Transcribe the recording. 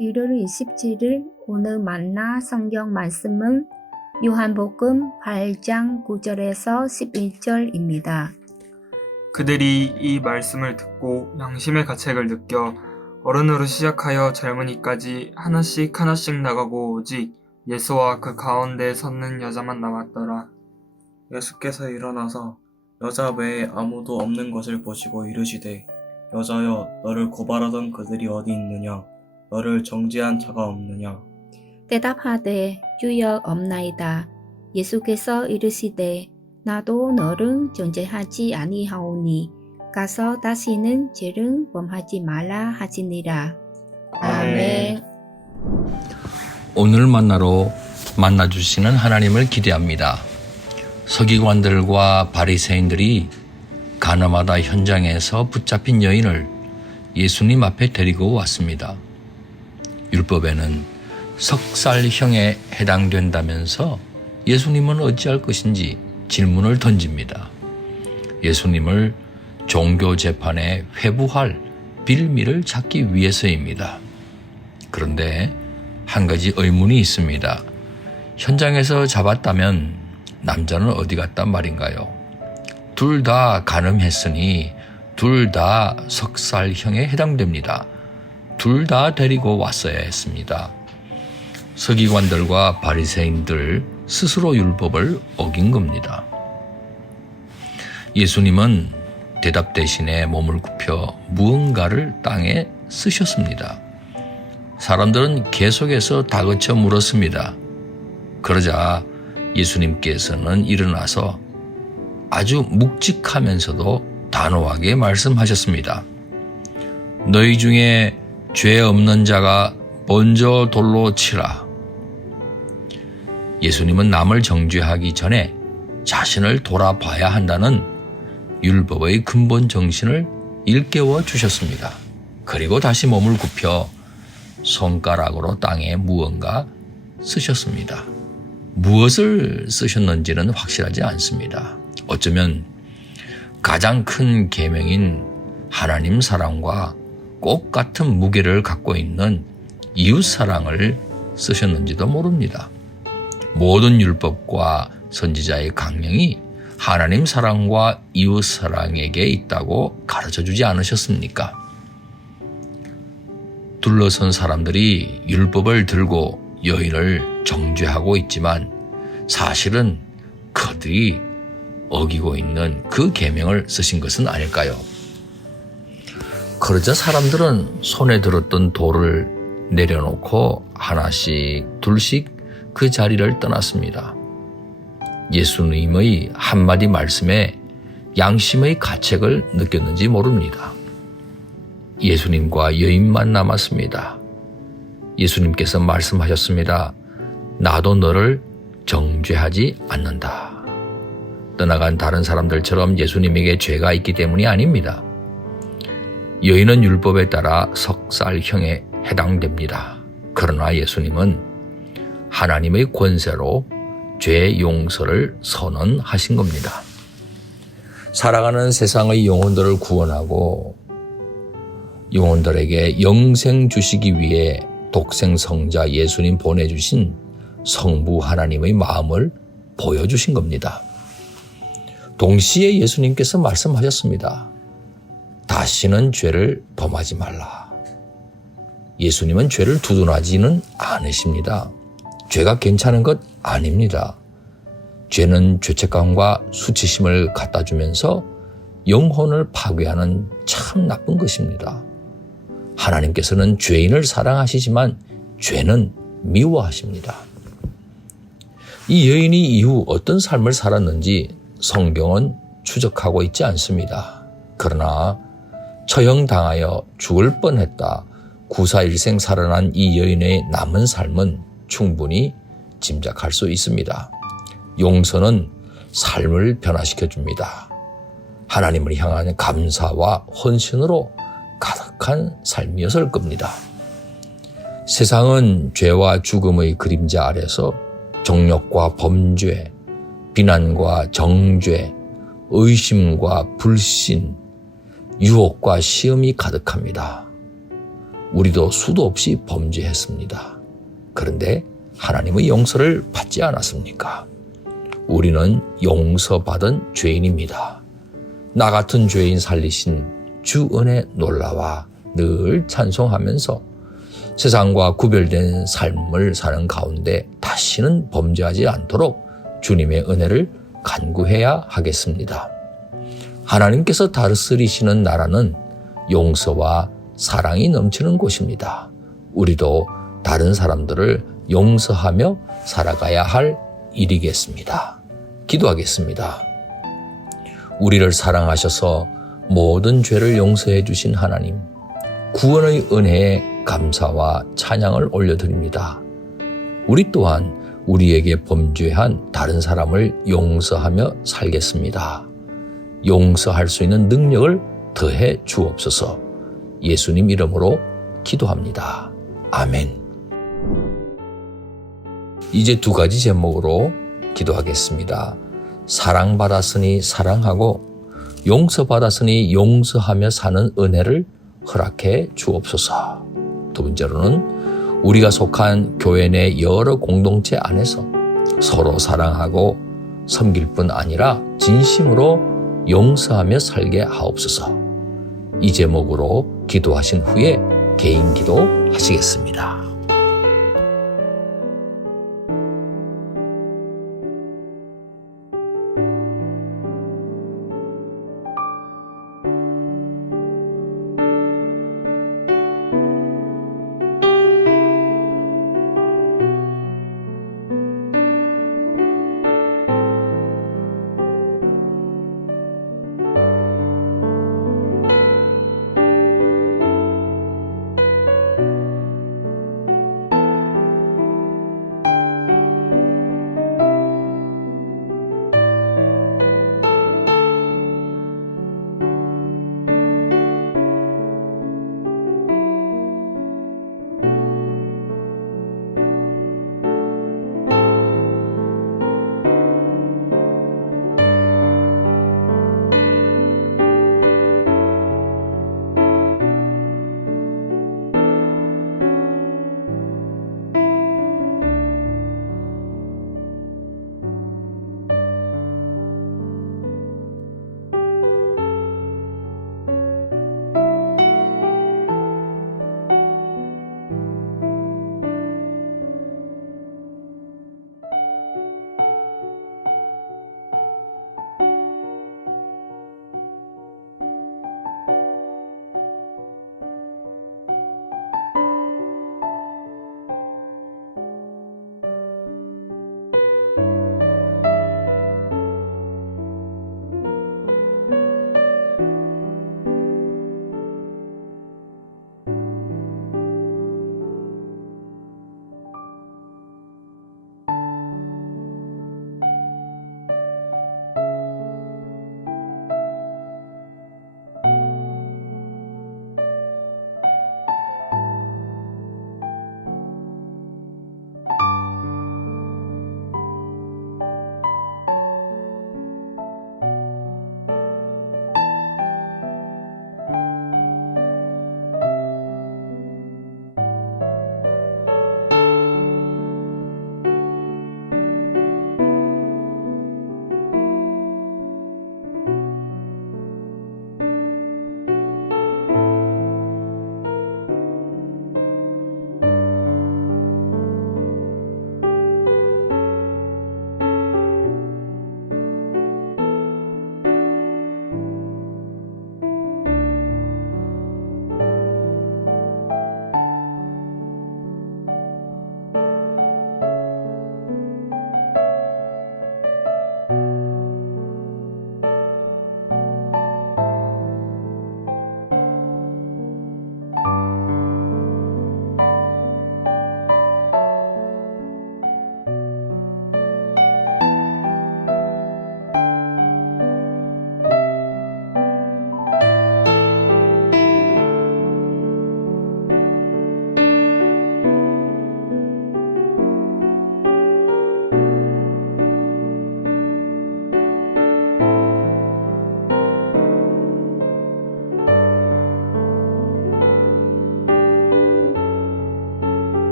1월 27일 오늘 만나 성경 말씀은 요한복음 8장 9절에서 11절입니다. 그들이 이 말씀을 듣고 양심의 가책을 느껴 어른으로 시작하여 젊은이까지 하나씩 나가고 오직 예수와 그 가운데 섰는 여자만 남았더라. 예수께서 일어나서 여자 외에 아무도 없는 것을 보시고 이르시되 여자여 너를 고발하던 그들이 어디 있느냐 너를 정죄한 자가 없느냐. 대답하되 주여 없나이다. 예수께서 이르시되 나도 너를 정죄하지 아니하오니 가서 다시는 죄를 범하지 말라 하시니라. 아멘. 오늘 만나러 만나주시는 하나님을 기대합니다. 서기관들과 바리새인들이 가나마다 현장에서 붙잡힌 여인을 예수님 앞에 데리고 왔습니다. 율법에는 석살형에 해당된다면서 예수님은 어찌할 것인지 질문을 던집니다. 예수님을 종교재판에 회부할 빌미를 찾기 위해서입니다. 그런데 한 가지 의문이 있습니다. 현장에서 잡았다면 남자는 어디 갔단 말인가요? 둘 다 간음했으니 둘 다 석살형에 해당됩니다. 둘 다 데리고 왔어야 했습니다. 서기관들과 바리새인들 스스로 율법을 어긴 겁니다. 예수님은 대답 대신에 몸을 굽혀 무언가를 땅에 쓰셨습니다. 사람들은 계속해서 다그쳐 물었습니다. 그러자 예수님께서는 일어나서 아주 묵직하면서도 단호하게 말씀하셨습니다. 너희 중에 죄 없는 자가 먼저 돌로 치라. 예수님은 남을 정죄하기 전에 자신을 돌아봐야 한다는 율법의 근본 정신을 일깨워 주셨습니다. 그리고 다시 몸을 굽혀 손가락으로 땅에 무언가 쓰셨습니다. 무엇을 쓰셨는지는 확실하지 않습니다. 어쩌면 가장 큰 계명인 하나님 사랑과 꼭 같은 무게를 갖고 있는 이웃 사랑을 쓰셨는지도 모릅니다. 모든 율법과 선지자의 강령이 하나님 사랑과 이웃 사랑에게 있다고 가르쳐주지 않으셨습니까? 둘러선 사람들이 율법을 들고 여인을 정죄하고 있지만 사실은 그들이 어기고 있는 그 계명을 쓰신 것은 아닐까요? 그러자 사람들은 손에 들었던 돌을 내려놓고 하나씩 둘씩 그 자리를 떠났습니다. 예수님의 한마디 말씀에 양심의 가책을 느꼈는지 모릅니다. 예수님과 여인만 남았습니다. 예수님께서 말씀하셨습니다. 나도 너를 정죄하지 않는다. 떠나간 다른 사람들처럼 예수님에게 죄가 있기 때문이 아닙니다. 여인은 율법에 따라 석살형에 해당됩니다. 그러나 예수님은 하나님의 권세로 죄 용서를 선언하신 겁니다. 살아가는 세상의 영혼들을 구원하고 영혼들에게 영생 주시기 위해 독생 성자 예수님 보내주신 성부 하나님의 마음을 보여주신 겁니다. 동시에 예수님께서 말씀하셨습니다. 다시는 죄를 범하지 말라. 예수님은 죄를 두둔하지는 않으십니다. 죄가 괜찮은 것 아닙니다. 죄는 죄책감과 수치심을 갖다 주면서 영혼을 파괴하는 참 나쁜 것입니다. 하나님께서는 죄인을 사랑하시지만 죄는 미워하십니다. 이 여인이 이후 어떤 삶을 살았는지 성경은 추적하고 있지 않습니다. 그러나 처형당하여 죽을 뻔했다. 구사일생 살아난 이 여인의 남은 삶은 충분히 짐작할 수 있습니다. 용서는 삶을 변화시켜 줍니다. 하나님을 향한 감사와 헌신으로 가득한 삶이었을 겁니다. 세상은 죄와 죽음의 그림자 아래서 정욕과 범죄, 비난과 정죄, 의심과 불신, 유혹과 시험이 가득합니다. 우리도 수도 없이 범죄했습니다. 그런데 하나님의 용서를 받지 않았습니까? 우리는 용서받은 죄인입니다. 나 같은 죄인 살리신 주 은혜 놀라와 늘 찬송하면서 세상과 구별된 삶을 사는 가운데 다시는 범죄하지 않도록 주님의 은혜를 간구해야 하겠습니다. 하나님께서 다스리시는 나라는 용서와 사랑이 넘치는 곳입니다. 우리도 다른 사람들을 용서하며 살아가야 할 일이겠습니다. 기도하겠습니다. 우리를 사랑하셔서 모든 죄를 용서해 주신 하나님, 구원의 은혜에 감사와 찬양을 올려드립니다. 우리 또한 우리에게 범죄한 다른 사람을 용서하며 살겠습니다. 용서할 수 있는 능력을 더해 주옵소서. 예수님 이름으로 기도합니다. 아멘. 이제 두 가지 제목으로 기도하겠습니다. 사랑받았으니 사랑하고 용서받았으니 용서하며 사는 은혜를 허락해 주옵소서. 두 번째로는 우리가 속한 교회 내 여러 공동체 안에서 서로 사랑하고 섬길 뿐 아니라 진심으로 용서하며 살게 하옵소서. 이 제목으로 기도하신 후에 개인 기도 하시겠습니다.